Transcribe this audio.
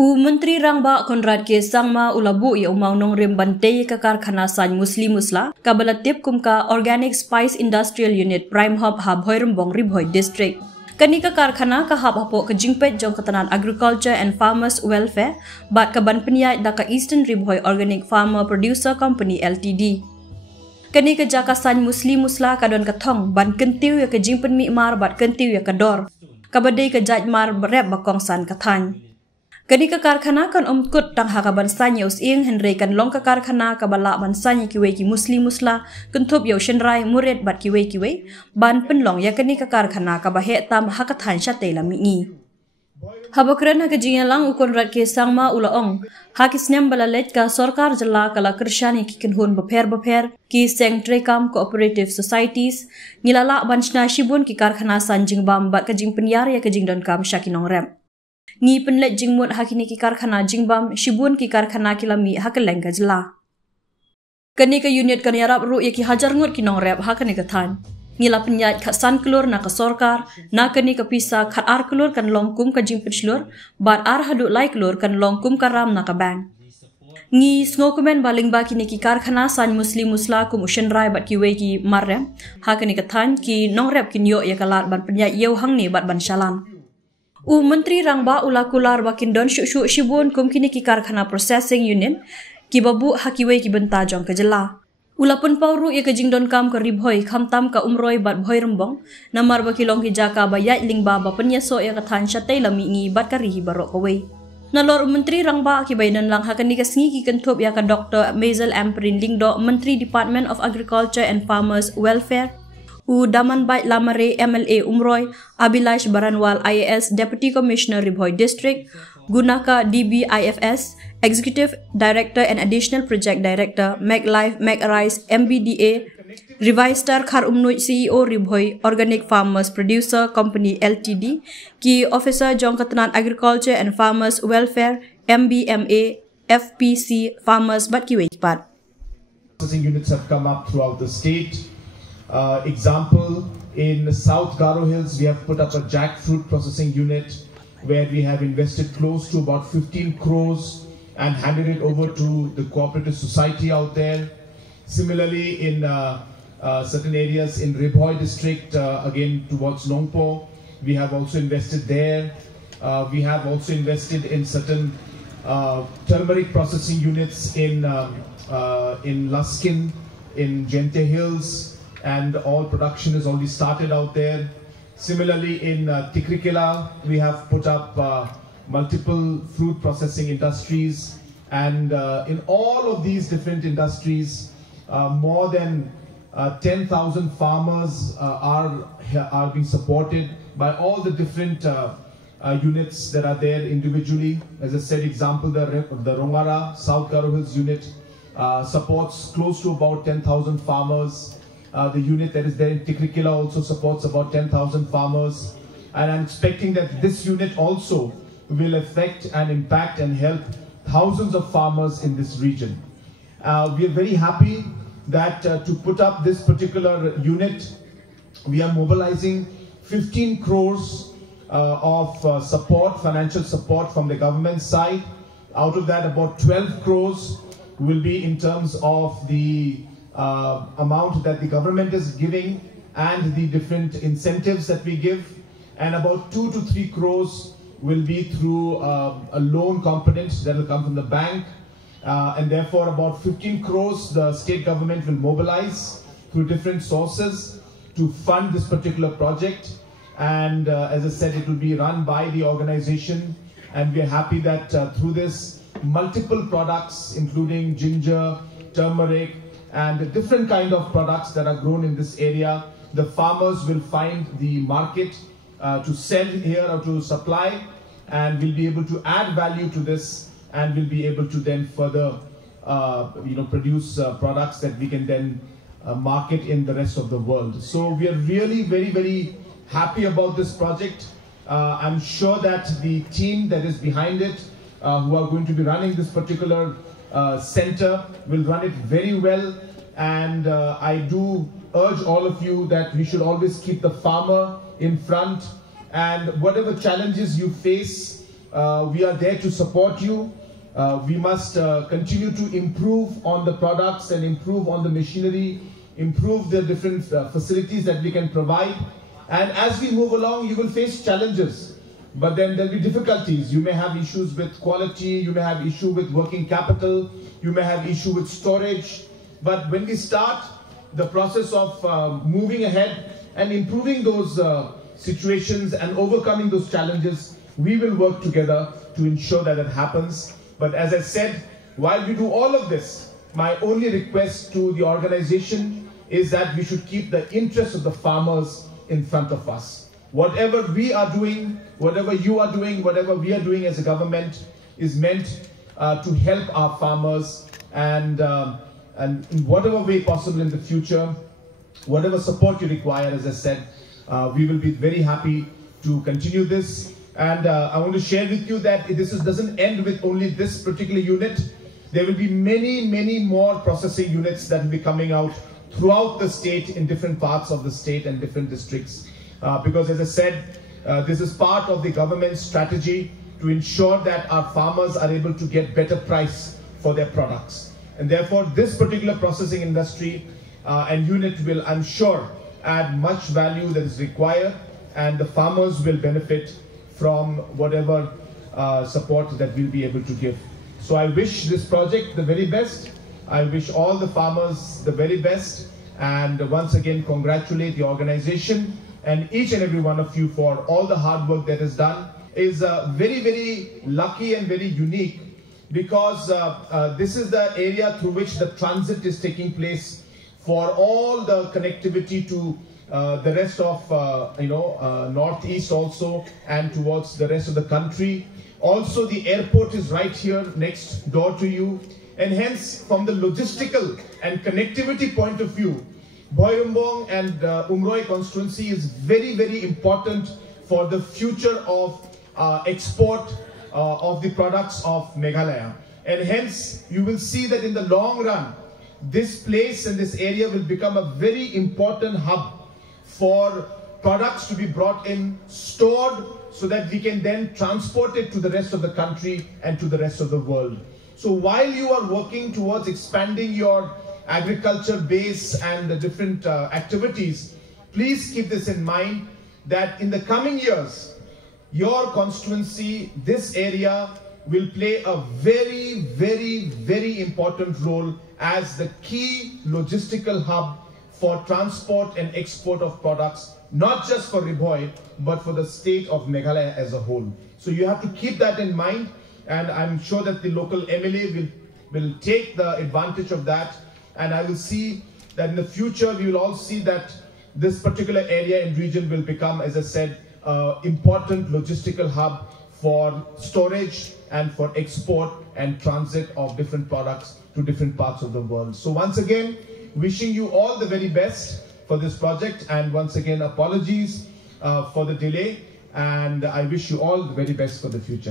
Menteri Rangba Konrad ke sangma ulabu ya umang nongrim bantay ka karkhana sain musla kabalatip kumka Organic Spice Industrial Unit Prime Hub ha Bhoirymbong Ribhoi District. Kani ka karkhana ka hab hapo ka jingpet jong katanan Agriculture and Farmers Welfare bat ka ban penyai da ka Eastern Ribhoi Organic Farmer Producer Company Ltd. Kani ka jaka sain musla kadon kathong ban kentiu ya ka jingpen mi mar bat kentiu ya kador. Kabadai ka jaj mar rep bakong san kathan. Kani ka karkhana kan omkut tang hakaban sanya using henry kan long ka karkhana ka bala ban sanya kiwe ki musla kuntup yo shenrai murid bat kiwe ban penlong ya kani ka karkhana ka bahe tam hakathan shate lami habakran ha lang ukon rat ke sangma ulaong hakisnyam balalet ka sarkar jalla kala krishani ki kinhun bapher ki seng trekam cooperative societies ngilala banchna shibun ki karkhana sanjing bam bat ka jing penyar ya ka jing don kam shakinong rem ngi penlet jingmut hakini ki karkhana jingbam shibun ki karkhana kilami hakeleng gajla kani ka unit kan yarap ru ya ki hajar ngut ki nong rep hakani ka than ngila penyat khat san klur na ka sarkar na kani ka pisa khat ar klur kan longkum ka jingpet slur bat ar hadu lai klur kan longkum ka ram na ka bang ngi sngokumen baling ba kini ki karkhana san musla kum ushenrai bat ki we ki marrem hakani ka than ki nong rep kin yo ya kalat ban penyat yeu hangni bat ban shalan Menteri Rangba ulakular bakin don syuk shibun kum kini ki karkhana processing unit ki babu hakiwe ki benta jong ke jela. Ulapun pauru ya ke jingdon kam ke ribhoi khamtam ka umroi bat Bhoirymbong namar bakilong ki jaka bayat lingba ba penyeso ya kathan syatay lami ngi bat karihi barok kawe. Nalor Menteri Rangba ki baidan lang hakani ka sngi ki kentup ya ka Dr. Mazel Amprin Lingdo Menteri Department of Agriculture and Farmers Welfare Daman Bait Lamare MLA Umroy, Abilash Baranwal IAS Deputy Commissioner Ribhoi District, Gunaka DBIFS, Executive Director and Additional Project Director, Meglife Megarise MBDA, Revistar Khar Umnoi CEO Ribhoi Organic Farmers Producer Company Ltd, Ki Officer Jong Katanan Agriculture and Farmers Welfare MBMA FPC Farmers Bat Kiweipat. Processing units have come up throughout the state. Example, in South Garo Hills, we have put up a jackfruit processing unit where we have invested close to about 15 crores and handed it over to the cooperative society out there. Similarly, in certain areas in Ribhoi district, again towards Nongpo, we have also invested there. We have also invested in certain turmeric processing units in Luskin, in Gente Hills, and all production is already started out there. Similarly, in Tikrikela, we have put up multiple fruit processing industries, and in all of these different industries, more than 10,000 farmers are being supported by all the different units that are there individually. As I said, example, the Rongara South Garo Hills unit supports close to about 10,000 farmers. The unit that is there in Tikrikela also supports about 10,000 farmers, and I'm expecting that this unit also will affect and impact and help thousands of farmers in this region. We are very happy that to put up this particular unit, we are mobilizing 15 crores of support, financial support from the government side. Out of that, about 12 crores will be in terms of the amount that the government is giving and the different incentives that we give, and about 2 to 3 crores will be through a loan component that will come from the bank, and therefore about 15 crores the state government will mobilize through different sources to fund this particular project. And as I said, it will be run by the organization, and we are happy that through this multiple products including ginger, turmeric, and different kind of products that are grown in this area, the farmers will find the market to sell here or to supply, and will be able to add value to this, and will be able to then further produce products that we can then market in the rest of the world. So we are really very, very happy about this project. I'm sure that the team that is behind it, who are going to be running this particular center, will run it very well. And I do urge all of you that we should always keep the farmer in front, and whatever challenges you face, we are there to support you. We must continue to improve on the products and improve on the machinery, improve the different facilities that we can provide. And as we move along, you will face challenges, but then there'll be difficulties. You may have issues with quality, you may have issue with working capital, you may have issue with storage. But when we start the process of moving ahead and improving those situations and overcoming those challenges, we will work together to ensure that it happens. But as I said, while we do all of this, my only request to the organization is that we should keep the interests of the farmers in front of us. Whatever we are doing, whatever you are doing, whatever we are doing as a government is meant to help our farmers, and in whatever way possible in the future, whatever support you require, as I said, we will be very happy to continue this. And I want to share with you that this doesn't end with only this particular unit. There will be many, many more processing units that will be coming out throughout the state, in different parts of the state and different districts. Because as I said, this is part of the government's strategy to ensure that our farmers are able to get better price for their products. And therefore, this particular processing industry and unit will, I'm sure, add much value that is required, and the farmers will benefit from whatever support that we'll be able to give. So I wish this project the very best. I wish all the farmers the very best, and once again congratulate the organization and each and every one of you for all the hard work that is done. Is very, very lucky and very unique, because this is the area through which the transit is taking place for all the connectivity to the rest of northeast also, and towards the rest of the country. Also, the airport is right here next door to you, and hence from the logistical and connectivity point of view, Bhoirymbong and Umroi constituency is very, very important for the future of export of the products of Meghalaya. And hence you will see that in the long run, this place and this area will become a very important hub for products to be brought in, stored, so that we can then transport it to the rest of the country and to the rest of the world. So while you are working towards expanding your agriculture base and the different activities, please keep this in mind, that in the coming years, your constituency, this area, will play a very, very, very important role as the key logistical hub for transport and export of products, not just for Ribhoi, but for the state of Meghalaya as a whole. So you have to keep that in mind, and I'm sure that the local MLA will take the advantage of that, and I will see that in the future we will all see that this particular area and region will become, as I said, important logistical hub for storage and for export and transit of different products to different parts of the world. So once again, wishing you all the very best for this project, and once again apologies for the delay, and I wish you all the very best for the future.